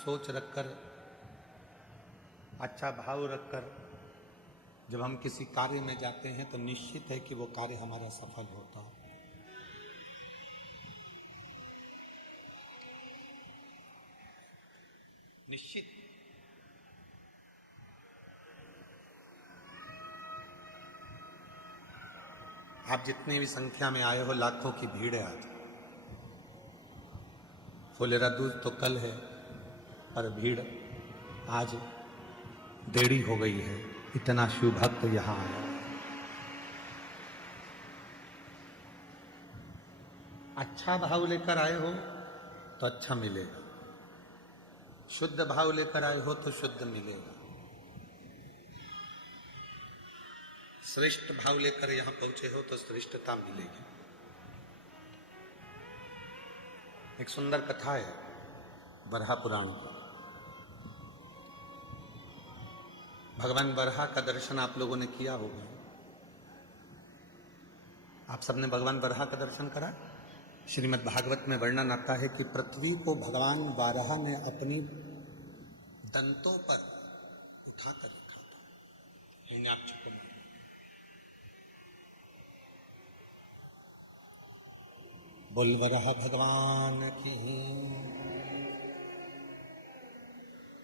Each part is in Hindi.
सोच रखकर, अच्छा भाव रखकर जब हम किसी कार्य में जाते हैं तो निश्चित है कि वो कार्य हमारा सफल होता है। निश्चित। आप जितनी भी संख्या में आए हो, लाखों की भीड़ है आज। फुलेरा दूज तो कल है, पर भीड़ आज देरी हो गई है। इतना शिव भक्त यहां आया। अच्छा भाव लेकर आए हो तो अच्छा मिलेगा, शुद्ध भाव लेकर आए हो तो शुद्ध मिलेगा, श्रेष्ठ भाव लेकर यहां पहुंचे हो तो श्रेष्ठता मिलेगी। एक सुंदर कथा है बरहा पुराण की। भगवान बरहा का दर्शन आप लोगों ने किया होगा। आप सबने भगवान बरहा का दर्शन करा। श्रीमद् भागवत में वर्णन आता है कि पृथ्वी को भगवान बरहा ने अपनी दंतों पर उठाकर रखा था। हिरण्याक्ष को मारा। बोल बरहा भगवान की।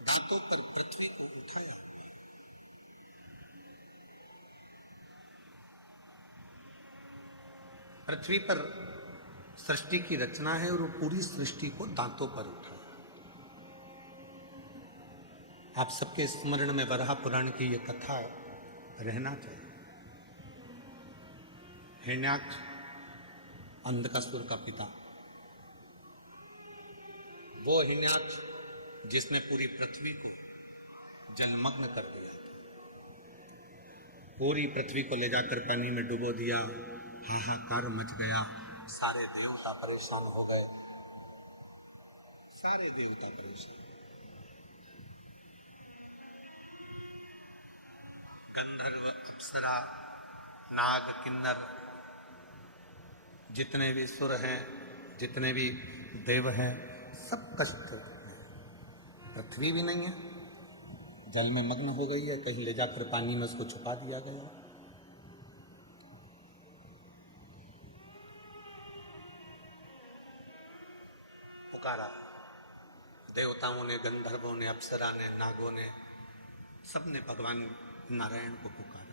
दांतों पर पृथ्वी को उठाया। पृथ्वी पर सृष्टि की रचना है और वो पूरी सृष्टि को दांतों पर उठाया। आप सबके स्मरण में बरहा पुराण की ये कथा रहना चाहिए। हिरण्याक्ष अंधकासुर का पिता, वो हिरण्याक्ष जिसने पूरी पृथ्वी को जलमग्न कर दिया था। पूरी पृथ्वी को ले जाकर पानी में डुबो दिया। हाहाकार मच गया। सारे देवता परेशान हो गए। सारे देवता परेशान। गंधर्व, अप्सरा, नाग, किन्नर, जितने भी सुर हैं, जितने भी देव हैं, सब कष्ट में। पृथ्वी भी नहीं है, जल में मग्न हो गई है। कहीं ले जाकर पानी में उसको छुपा दिया गया। पुकारा देवताओं ने, गंधर्वों ने, अप्सरा ने, नागों ने, सबने भगवान नारायण को पुकारा।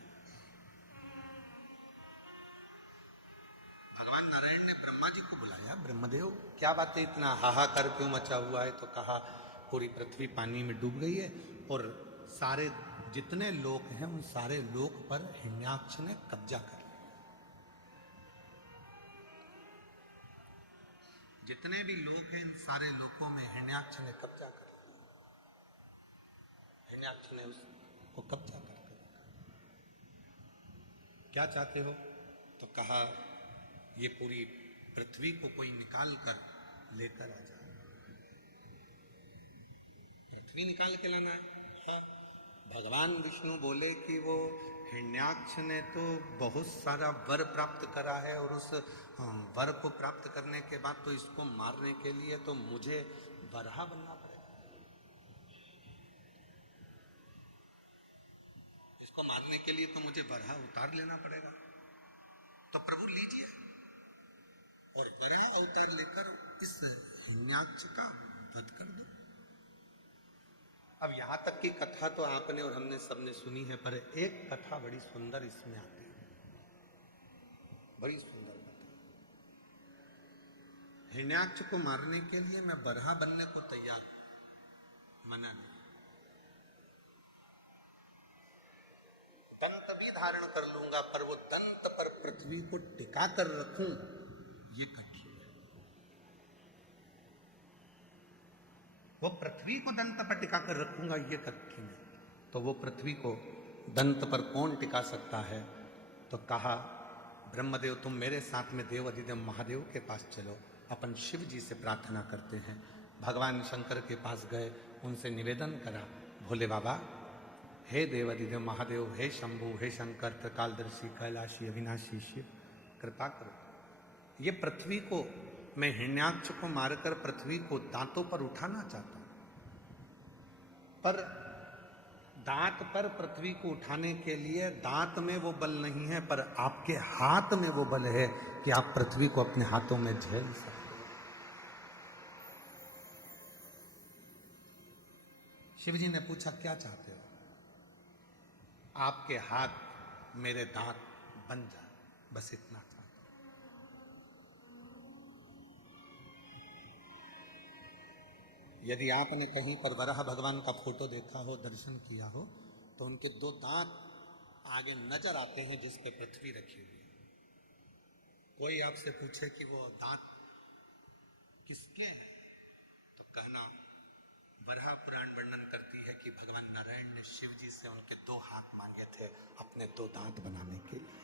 भगवान नारायण ने ब्रह्मा जी को बुलाया। ब्रह्मदेव, क्या बात है, इतना हाहाकार क्यों मचा हुआ है? तो कहा पूरी पृथ्वी पानी में डूब गई है और सारे जितने लोक हैं उन सारे लोक पर हिरण्याक्ष ने कब्जा कर लिया। जितने भी लोक हैं इन सारे लोकों में हिरण्याक्ष ने कब्जा कर लिया। हिरण्याक्ष ने उसको कब्जा कर लिया। क्या चाहते हो? तो कहा ये पूरी पृथ्वी को कोई निकाल कर लेकर आ जाए। पृथ्वी निकाल के लाना है। भगवान विष्णु बोले कि वो हिरण्याक्ष ने तो बहुत सारा वर प्राप्त करा है और उस वर को प्राप्त करने के बाद तो इसको मारने के लिए तो मुझे बरहा बनना पड़ेगा। इसको मारने के लिए तो मुझे बरहा उतार लेना पड़ेगा। तो प्रभु लीजिए और बरहा अवतार लेकर इस हिरण्याक्ष का वध कर दो। अब यहां तक की कथा तो आपने और हमने सबने सुनी है, पर एक कथा बड़ी सुंदर इसमें आती है। बड़ी सुंदर कथा। हिरण्याक्ष को मारने के लिए मैं बरहा बनने को तैयार, मना नहीं। दंत भी धारण कर लूंगा, पर वो दंत पर पृथ्वी को टिका कर रखूं, ये कठिन है। वो पृथ्वी को दंत पर टिका कर रखूंगा, ये कठिन है। तो वो पृथ्वी को दंत पर कौन टिका सकता है? तो कहा ब्रह्मदेव, तुम मेरे साथ में देव अधिदेव महादेव के पास चलो, अपन शिव जी से प्रार्थना करते हैं। भगवान शंकर के पास गए, उनसे निवेदन करा, भोले बाबा, हे देव अधिदेव महादेव, हे शंभु, हे शंकर, त्रिकालदर्शी, कैलाशी, अविनाशी शिव, कृपा करो। ये पृथ्वी को, मैं हिरण्याक्ष को मारकर पृथ्वी को दांतों पर उठाना चाहता हूं। पर दांत पर पृथ्वी को उठाने के लिए दांत में वो बल नहीं है, पर आपके हाथ में वो बल है कि आप पृथ्वी को अपने हाथों में झेल सकते हो। शिव जी ने पूछा क्या चाहते हो? आपके हाथ मेरे दांत बन जाए, बस इतना चाहता हूं। यदि आपने कहीं पर वराह भगवान का फोटो देखा हो, दर्शन किया हो, तो उनके दो दांत आगे नजर आते हैं जिस पे पृथ्वी रखी हुई है। कोई आपसे पूछे कि वो दांत किसके हैं, तो कहना वराह पुराण वर्णन करती है कि भगवान नारायण ने शिव जी से उनके दो हाथ मांगे थे अपने दो दांत बनाने के लिए।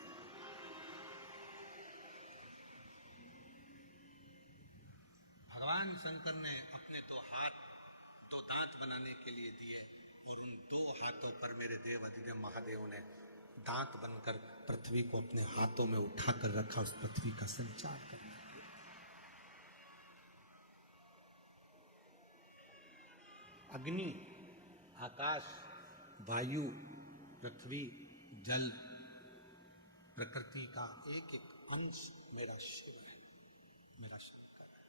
भगवान शंकर ने अपने दो हाथ दो दांत बनाने के लिए दिए, और उन दो हाथों पर मेरे देव अधिदेव महादेव ने दांत बनकर पृथ्वी को अपने हाथों में उठाकर रखा, उस पृथ्वी का संचार करने के लिए। अग्नि, आकाश, वायु, पृथ्वी, जल, प्रकृति का एक एक अंश मेरा शिव है, मेरा शंकर है,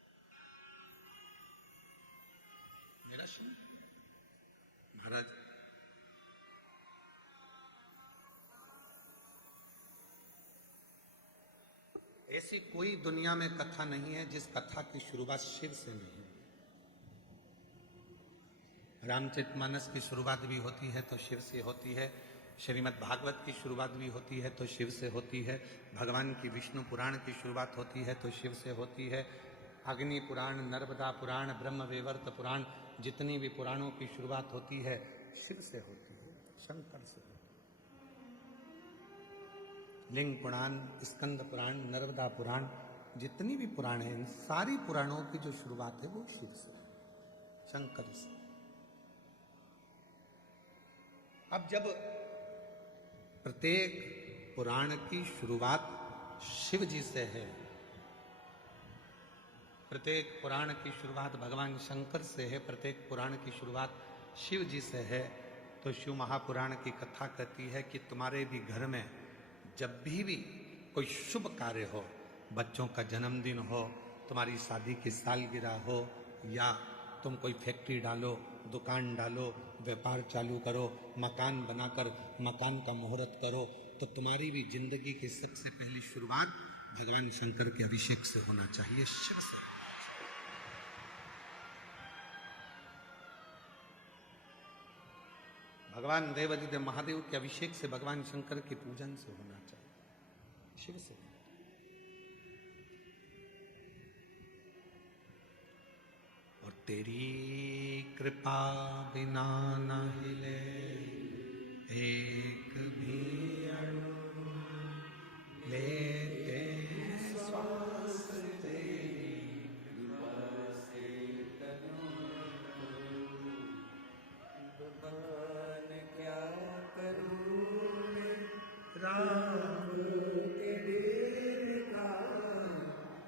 मेरा शिव। महाराज, ऐसी कोई दुनिया में कथा नहीं है जिस कथा की शुरुआत शिव से नहीं है। रामचरितमानस की शुरुआत भी होती है तो शिव से होती है, श्रीमद् भागवत की शुरुआत भी होती है तो शिव से होती है, भगवान की विष्णु पुराण की शुरुआत होती है तो शिव से होती है, अग्नि पुराण, नर्मदा पुराण, ब्रह्म वैवर्त पुराण, जितनी भी पुराणों की शुरुआत होती है शिव से होती है, शंकर से होती है। लिंग पुराण, स्कंद पुराण, नर्मदा पुराण, जितनी भी पुराण है, इन सारी पुराणों की जो शुरुआत है वो शिव से, शंकर से। अब जब प्रत्येक पुराण की शुरुआत शिव जी से है, प्रत्येक पुराण की शुरुआत भगवान शंकर से है, प्रत्येक पुराण की शुरुआत शिव जी से है, तो शिव महापुराण की कथा कहती है कि तुम्हारे भी घर में जब भी कोई शुभ कार्य हो, बच्चों का जन्मदिन हो, तुम्हारी शादी की सालगिरह हो, या तुम कोई फैक्ट्री डालो, दुकान डालो, व्यापार चालू करो, मकान बनाकर मकान का मुहूर्त करो, तो तुम्हारी भी जिंदगी की सबसे पहली शुरुआत भगवान शंकर के अभिषेक से होना चाहिए, शिव से होना चाहिए। भगवान देवाधिदेव महादेव के अभिषेक से, भगवान शंकर के पूजन से होना चाहिए, शिव से। और तेरी कृपा बिना न हिले एक भी अणु, लेते श्वास तेरी कृपा से तनु, भगवान क्या करूं राम तेरे का,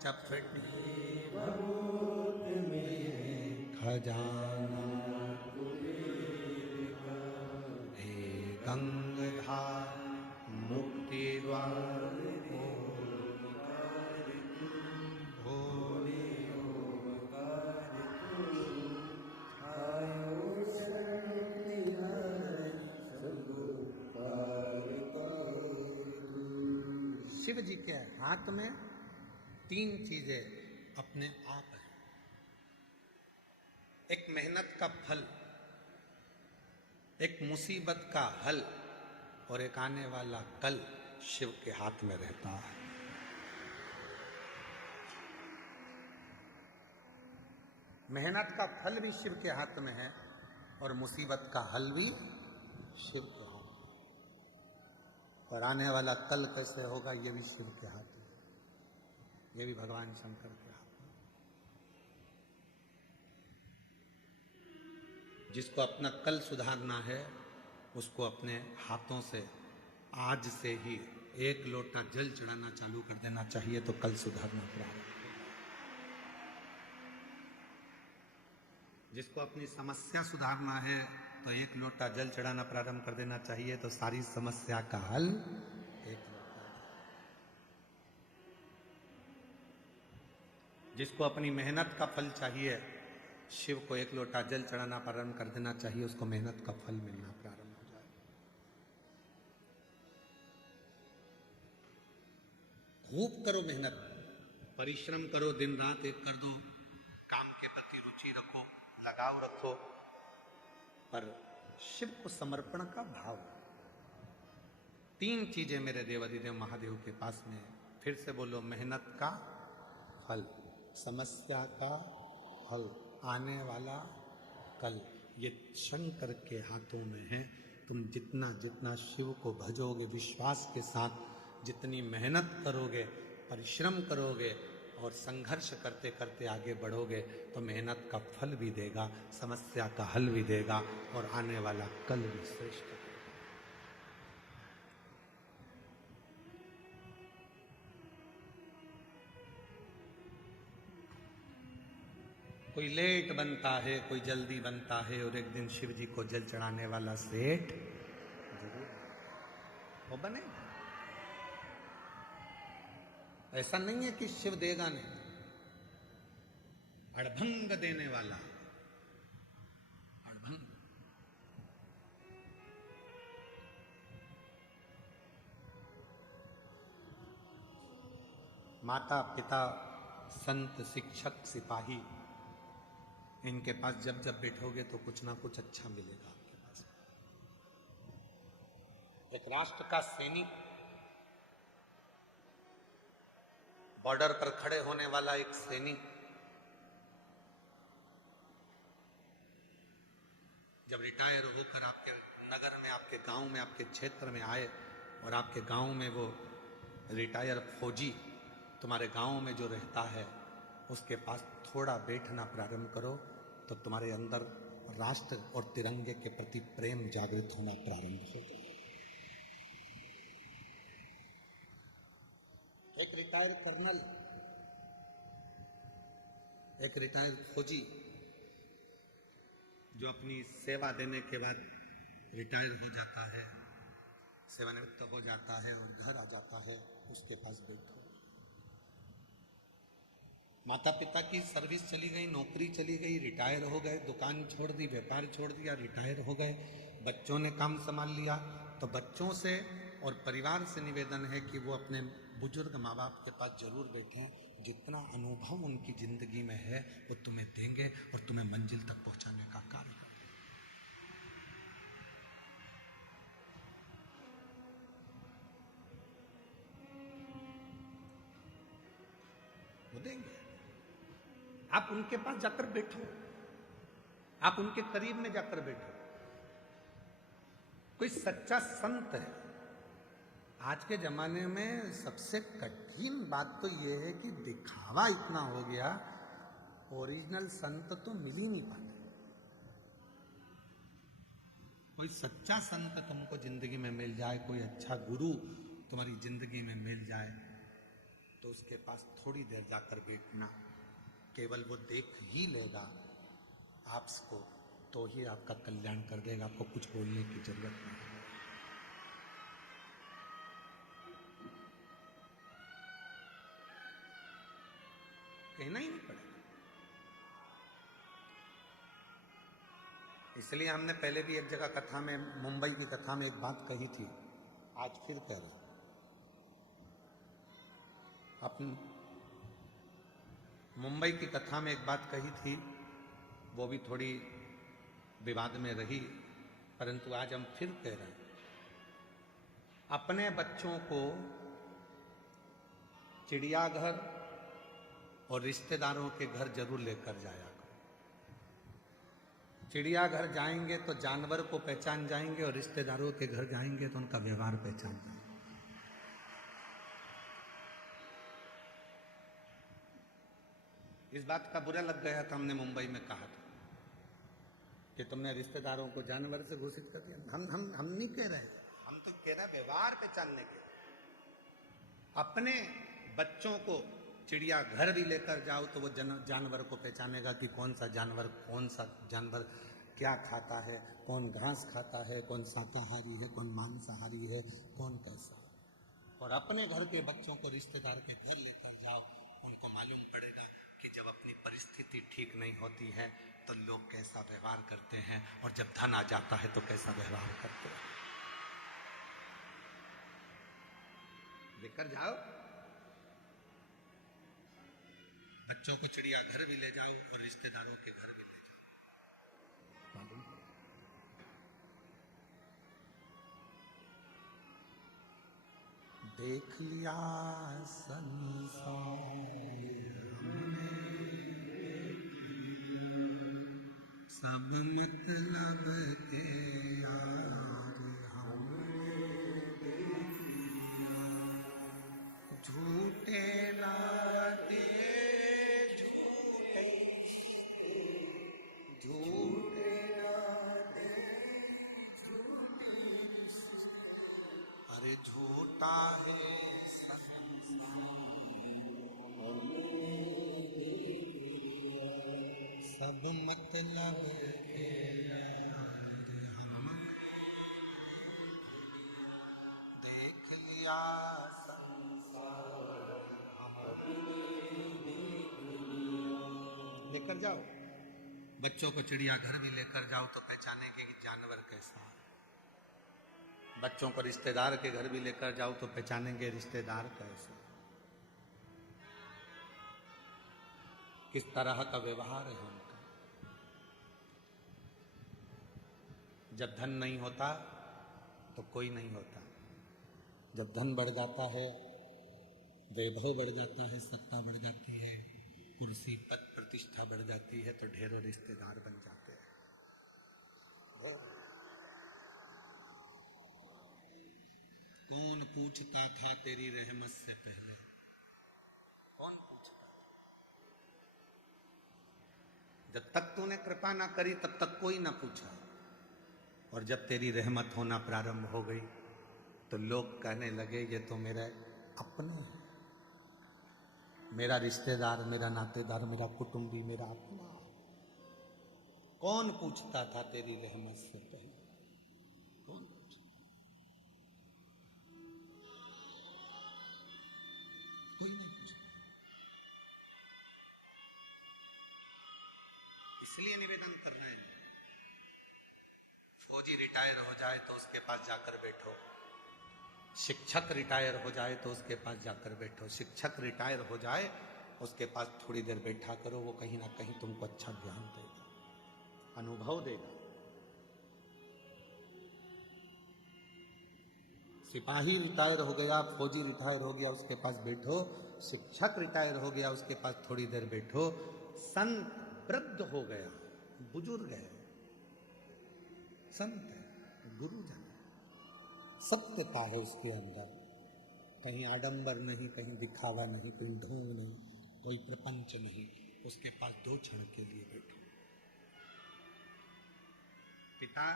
चपटी बहुत में खजाना, हे गंगाधार मुक्ति द्वार, शिव जी के हाथ में तीन चीजें अपने आप है। एक मेहनत का फल, एक मुसीबत का हल, और एक आने वाला कल शिव के हाथ में रहता है। मेहनत का फल भी शिव के हाथ में है, और मुसीबत का हल भी शिव के हाथ में, और आने वाला कल कैसे होगा ये भी शिव के हाथ में, ये भी भगवान शंकर के हाथ में। जिसको अपना कल सुधारना है उसको अपने हाथों से आज से ही एक लोटा जल चढ़ाना चालू कर देना चाहिए, तो कल सुधारना प्रारंभ। जिसको अपनी समस्या सुधारना है तो एक लोटा जल चढ़ाना प्रारंभ कर देना चाहिए, तो सारी समस्या का हल एक लोटा। जिसको अपनी मेहनत का फल चाहिए, शिव को एक लोटा जल चढ़ाना प्रारंभ कर देना चाहिए, उसको मेहनत का फल मिलना प्रारंभ हो जाए। खूब करो मेहनत, परिश्रम करो, दिन रात एक कर दो, काम के प्रति रुचि रखो, लगाव रखो, पर शिव को समर्पण का भाव। 3 चीजें मेरे देवाधिदेव महादेव के पास में, फिर से बोलो, मेहनत का फल, समस्या का फल, आने वाला कल, ये शंकर के हाथों में है। तुम जितना जितना शिव को भजोगे, विश्वास के साथ जितनी मेहनत करोगे, परिश्रम करोगे और संघर्ष करते करते आगे बढ़ोगे, तो मेहनत का फल भी देगा, समस्या का हल भी देगा और आने वाला कल भी श्रेष्ठ देगा। कोई लेट बनता है, कोई जल्दी बनता है, और एक दिन शिव जी को जल चढ़ाने वाला सेठ जरूर वो बनेगा। ऐसा नहीं है कि शिव देगा नहीं, अड़भंग देने वाला, अड़भंग। माता पिता संत शिक्षक सिपाही, इनके पास जब जब बैठोगे तो कुछ ना कुछ अच्छा मिलेगा आपके पास। एक राष्ट्र का सैनिक, बॉर्डर पर खड़े होने वाला एक सैनिक, जब रिटायर होकर आपके नगर में, आपके गांव में, आपके क्षेत्र में आए, और आपके गांव में वो रिटायर फौजी तुम्हारे गांव में जो रहता है, उसके पास थोड़ा बैठना प्रारंभ करो, तो तुम्हारे अंदर राष्ट्र और तिरंगे के प्रति प्रेम जागृत होना प्रारंभ हो जाए। एक रिटायर कर्नल, एक रिटायर फौजी जो अपनी सेवा देने के बाद रिटायर हो जाता है, सेवानिवृत्त हो जाता है और घर आ जाता है, उसके पास बैठो। माता पिता की सर्विस चली गई, नौकरी चली गई, रिटायर हो गए, दुकान छोड़ दी, व्यापार छोड़ दिया, रिटायर हो गए, बच्चों ने काम संभाल लिया, तो बच्चों से और परिवार से निवेदन है कि वो अपने बुजुर्ग माँ बाप के पास जरूर बैठें। जितना अनुभव उनकी जिंदगी में है वो तुम्हें देंगे और तुम्हें मंजिल तक पहुंचाने का कार्य करेंगे। वो देंगे। आप उनके पास जाकर बैठो, आप उनके करीब में जाकर बैठो। कोई सच्चा संत है। आज के जमाने में सबसे कठिन बात तो यह है कि दिखावा इतना हो गया, ओरिजिनल संत तो मिल ही नहीं पाते। कोई सच्चा संत तुमको जिंदगी में मिल जाए, कोई अच्छा गुरु तुम्हारी जिंदगी में मिल जाए, तो उसके पास थोड़ी देर जाकर बैठना, केवल वो देख ही लेगा आपको, तो ही आपका कल्याण कर देगा। आपको कुछ बोलने की जरूरत नहीं है। कहना ही नहीं पड़ेगा। इसलिए हमने पहले भी एक जगह कथा में, मुंबई की कथा में एक बात कही थी, आज फिर कह रहे। अपन मुंबई की कथा में एक बात कही थी, वो भी थोड़ी विवाद में रही, परंतु आज हम फिर कह रहे हैं, अपने बच्चों को चिड़ियाघर और रिश्तेदारों के घर जरूर लेकर जाया करो। चिड़ियाघर जाएंगे तो जानवर को पहचान जाएंगे, और रिश्तेदारों के घर जाएंगे तो उनका व्यवहार पहचान जाएंगे। इस बात का बुरा लग गया था, हमने मुंबई में कहा था कि तुमने रिश्तेदारों को जानवर से घोषित कर दिया। हम नहीं कह रहे, हम तो कह रहे व्यवहार पहचानने के। अपने बच्चों को चिड़ियाघर भी लेकर जाओ तो वो जानवर को पहचानेगा कि कौन सा जानवर क्या खाता है, कौन घास खाता है, कौन शाकाहारी है, कौन मांसाहारी है, कौन कैसा। और अपने घर के बच्चों को रिश्तेदार के घर लेकर जाओ, उनको मालूम पड़ेगा कि जब अपनी परिस्थिति ठीक नहीं होती है तो लोग कैसा व्यवहार करते हैं, और जब धन आ जाता है तो कैसा व्यवहार करते हैं। लेकर जाओ बच्चों को, चिड़ियाघर भी ले जाओ और रिश्तेदारों के घर भी ले जाओ, मालूम पड़ेगा। देख लिया संसार हमने, सब मतलब के यार हमने देख लिया, झूठे नाते झूठे नाते, अरे झूठा है सब मतलब के यार हम देख लिया संसार लेकर जाओ बच्चों को, चिड़ियाघर भी लेकर जाओ तो पहचानेंगे कि जानवर कैसा है। बच्चों को रिश्तेदार के घर भी लेकर जाओ तो पहचानेंगे रिश्तेदार कैसे, किस तरह का व्यवहार है उनका। जब धन नहीं होता तो कोई नहीं होता, जब धन बढ़ जाता है, वैभव बढ़ जाता है, सत्ता बढ़ जाती है, कुर्सी पद प्रतिष्ठा बढ़ जाती है, तो ढेरों रिश्तेदार बन जाते हैं। कौन पूछता था तेरी रहमत से पहले, कौन पूछता था? जब तक तूने कृपा ना करी तब तक कोई ना पूछा, और जब तेरी रहमत होना प्रारंभ हो गई तो लोग कहने लगे ये तो मेरे अपने हैं, मेरा रिश्तेदार, मेरा नातेदार, मेरा कुटुंबी, मेरा अपना। कौन पूछता था तेरी रहमत से पहले, कौन पूछता? कोई नहीं पूछता। इसलिए निवेदन कर रहे हैं, फौजी रिटायर हो जाए तो उसके पास जाकर बैठो, शिक्षक रिटायर हो जाए तो उसके पास जाकर बैठो। शिक्षक रिटायर हो जाए उसके पास थोड़ी देर बैठा करो, वो कहीं ना कहीं तुमको अच्छा ज्ञान देगा, अनुभव देगा। सिपाही रिटायर हो गया, फौजी रिटायर हो गया, उसके पास बैठो। शिक्षक रिटायर हो गया, उसके पास थोड़ी देर बैठो। संत वृद्ध हो गया, बुजुर्ग है, संत है, गुरुजन है, सत्यता है उसके अंदर, कहीं आडंबर नहीं, कहीं दिखावा नहीं, कोई ढोंग नहीं, कोई प्रपंच नहीं। उसके पास 2 क्षण के लिए बैठो। पिता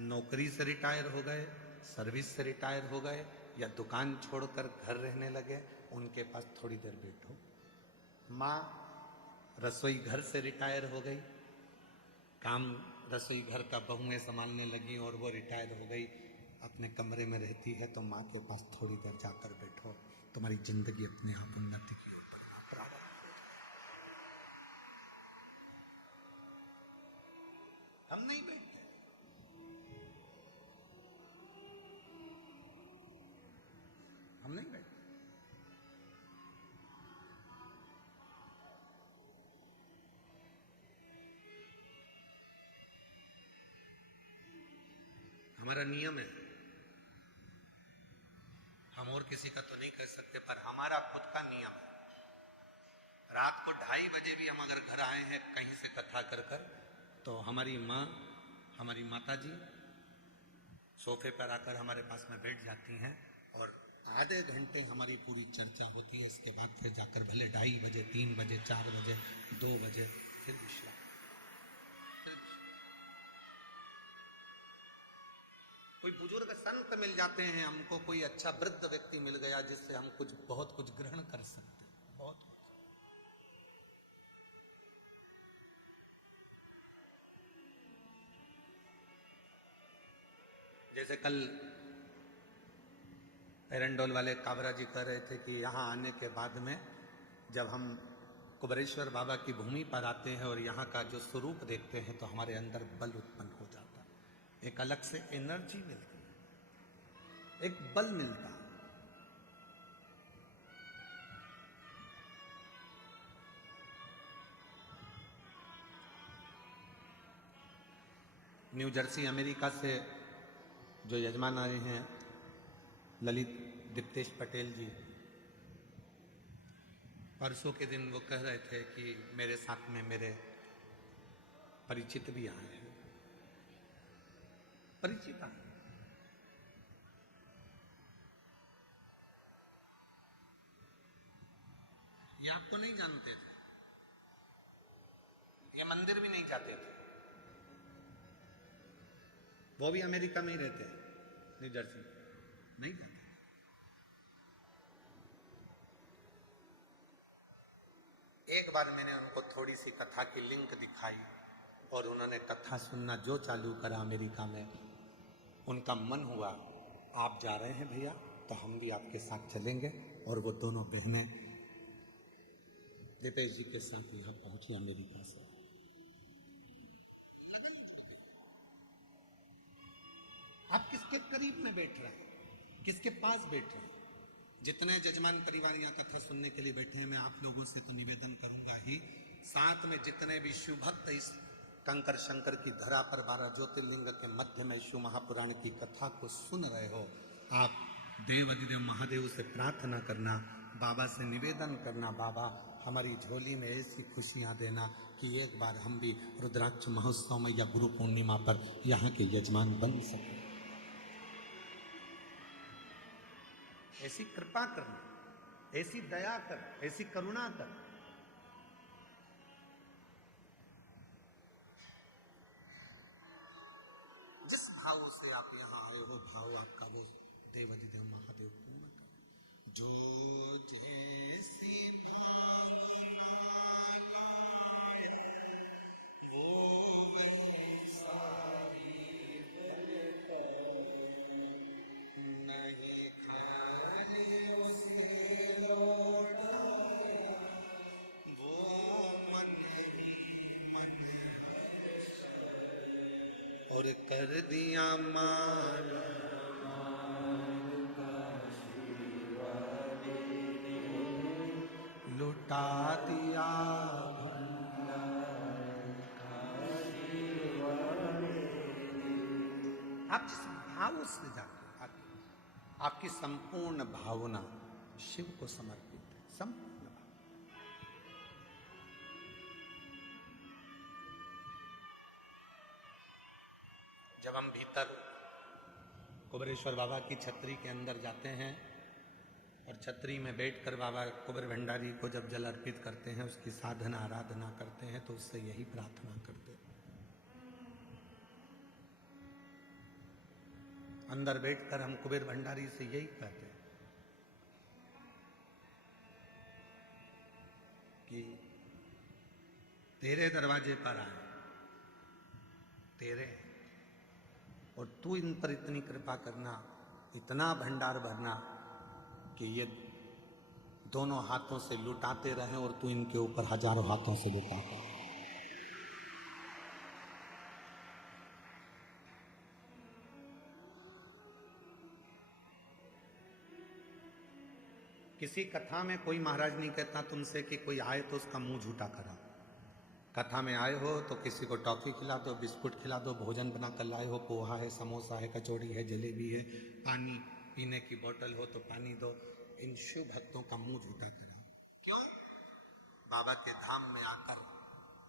नौकरी से रिटायर हो गए, सर्विस से रिटायर हो गए, या दुकान छोड़कर घर रहने लगे, उनके पास थोड़ी देर बैठो। माँ रसोई घर से रिटायर हो गई, काम रसोई घर का बहुएं संभालने लगी और वो रिटायर हो गई, अपने कमरे में रहती है, तो माँ के पास थोड़ी देर जाकर बैठो, तुम्हारी जिंदगी अपने आप उन्नति की ओर बढ़ना प्रारंभ। हम नहीं बैठते, हम नहीं बैठते। हमारा नियम है, हम और किसी का तो नहीं कर सकते, पर हमारा खुद का नियम है। रात को 2:30 बजे भी हम अगर घर आए हैं कहीं से कथा कर कर, तो हमारी माँ, हमारी माता जी सोफे पर आकर हमारे पास में बैठ जाती हैं और आधे घंटे हमारी पूरी चर्चा होती है। इसके बाद फिर जाकर भले 2:30 बजे, 3 बजे, 4 बजे, 2 बजे फिर विश्राम। कोई बुजुर्ग संत मिल जाते हैं हमको, कोई अच्छा वृद्ध व्यक्ति मिल गया जिससे हम कुछ बहुत कुछ ग्रहण कर सकते हैं, बहुत कुछ। जैसे कल एरंडोल वाले काबरा जी कह रहे थे कि यहाँ आने के बाद में जब हम कुबरेश्वर बाबा की भूमि पर आते हैं और यहाँ का जो स्वरूप देखते हैं तो हमारे अंदर बल उत्पन्न हो जाता है, एक अलग से एनर्जी मिलती है, एक बल मिलता है। न्यू जर्सी अमेरिका से जो यजमान आए हैं ललित दीप्तेश पटेल जी, परसों के दिन वो कह रहे थे कि मेरे साथ में मेरे परिचित भी आए हैं, परिचित आए। ये आपको नहीं जानते थे, ये मंदिर भी नहीं जाते थे, वो भी अमेरिका में ही रहते हैं, न्यू जर्सी नहीं जाते। एक बार मैंने उनको थोड़ी सी कथा की लिंक दिखाई और उन्होंने कथा सुनना जो चालू करा अमेरिका में, उनका मन हुआ आप जा रहे हैं भैया तो हम भी आपके साथ चलेंगे, और वो दोनों बहनें दीपेश जी के साथ यह पहुंची अमेरिका से। लगन जुड़ गई। आप किसके करीब में बैठ रहे हैं, किसके पास बैठ रहे हैं? जितने जजमान परिवार यहाँ कथा सुनने के लिए बैठे हैं, मैं आप लोगों से तो निवेदन करूंगा ही, साथ में जितने भी शिव भक्त इस कंकर शंकर की धरा पर 12 ज्योतिर्लिंग के मध्य में शिव महापुराण की कथा को सुन रहे हो, आप देवाधिदेव महादेव से प्रार्थना करना, बाबा से निवेदन करना, बाबा हमारी झोली में ऐसी खुशियां देना कि एक बार हम भी रुद्राक्ष महोत्सव में या गुरु पूर्णिमा पर यहाँ के यजमान बन सकें। ऐसी कृपा करना, ऐसी दया कर, ऐसी करुणा कर। जिस भाव से आप यहाँ आए हो, भाव आपका वो देवाधिदेव महादेव पूर्ण कर। जो जैसी भावना लाए, वो वैसा ही बनता, नहीं खाने उसे लौटाया, वो मन ही मन और कर दिया मान, लुटा दिया आप जिस भाव से जाते, आपकी संपूर्ण भावना शिव को समर्पित है, संपूर्ण भाव। जब हम भीतर कुबरेश्वर बाबा की छतरी के अंदर जाते हैं और छतरी में बैठकर बाबा कुबेर भंडारी को जब जल अर्पित करते हैं, उसकी साधना आराधना करते हैं, तो उससे यही प्रार्थना करते हैं। अंदर बैठकर हम कुबेर भंडारी से यही कहते हैं कि तेरे दरवाजे पर आए, तेरे, और तू इन पर इतनी कृपा करना, इतना भंडार भरना कि ये दोनों हाथों से लुटाते रहें और तू इनके ऊपर हजारों हाथों से लुटाता है। किसी कथा में कोई महाराज नहीं कहता तुमसे कि कोई आए तो उसका मुंह झूठा करा। कथा में आए हो तो किसी को टॉफी खिला दो, बिस्कुट खिला दो, भोजन बना कर लाए हो, पोहा है, समोसा है, कचौड़ी है, जलेबी है, पानी पीने की बोतल हो तो पानी दो। इन शिव भक्तों का मुंह झूठा करा। क्यों? बाबा के धाम में आकर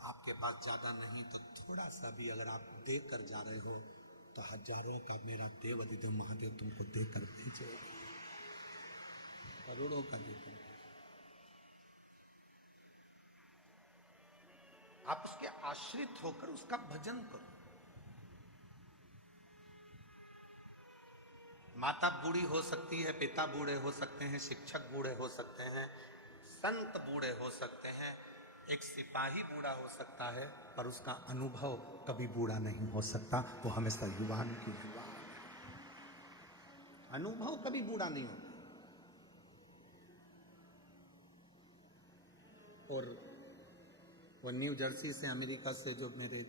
आपके पास ज्यादा नहीं तो थोड़ा सा भी अगर आप देकर जा रहे हो तो हजारों का मेरा देवाधिदेव महादेव तुमको देकर भेजेगा, करोड़ों का देकर। आप उसके आश्रित होकर उसका भजन करो। माता बूढ़ी हो सकती है, पिता बूढ़े हो सकते हैं, शिक्षक बूढ़े हो सकते हैं, संत बूढ़े हो सकते हैं, एक सिपाही बूढ़ा हो सकता है, पर उसका अनुभव कभी बूढ़ा नहीं हो सकता, वो हमेशा युवान की युवा। अनुभव कभी बूढ़ा नहीं होता। और वो न्यू जर्सी से, अमेरिका से जो मेरे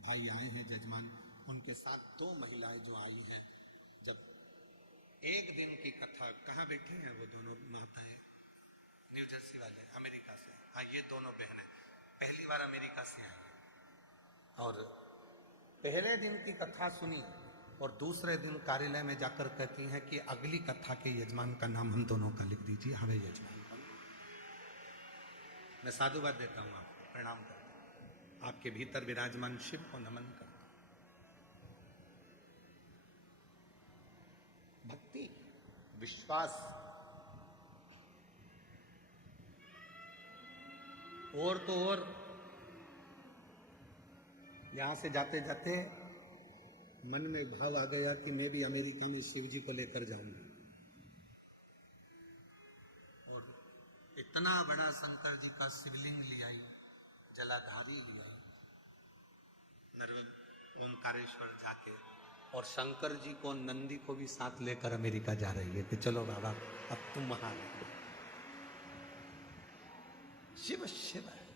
भाई आए हैं जजमान, उनके साथ 2 महिलाएं जो आई हैं, जब एक दिन की कथा, कहाँ बैठे हैं वो दोनों माताएं, न्यू जर्सी वाले, अमेरिका से। हाँ, ये दोनों बहनें पहली बार अमेरिका से आई हैं, और पहले दिन की कथा सुनी और दूसरे दिन कार्यालय में जाकर कहती हैं कि अगली कथा के यजमान का नाम हम दोनों का लिख दीजिए, हमें यजमान का। मैं साधुवाद देता हूं, आपको प्रणाम करता हूं, आपके भीतर विराजमान शिव को नमन करता हूं। भक्ति, विश्वास, और तो और यहां से जाते जाते मन में भाव आ गया कि मैं भी अमेरिका में शिव जी को लेकर जाऊंगा। और इतना बड़ा शंकर जी का शिवलिंग ले आई, जलाधारी ले आई, ओमकारेश्वर जाके, और शंकर जी को, नंदी को भी साथ लेकर अमेरिका जा रही है कि चलो बाबा अब तुम वहां रहो। शिव शिव है।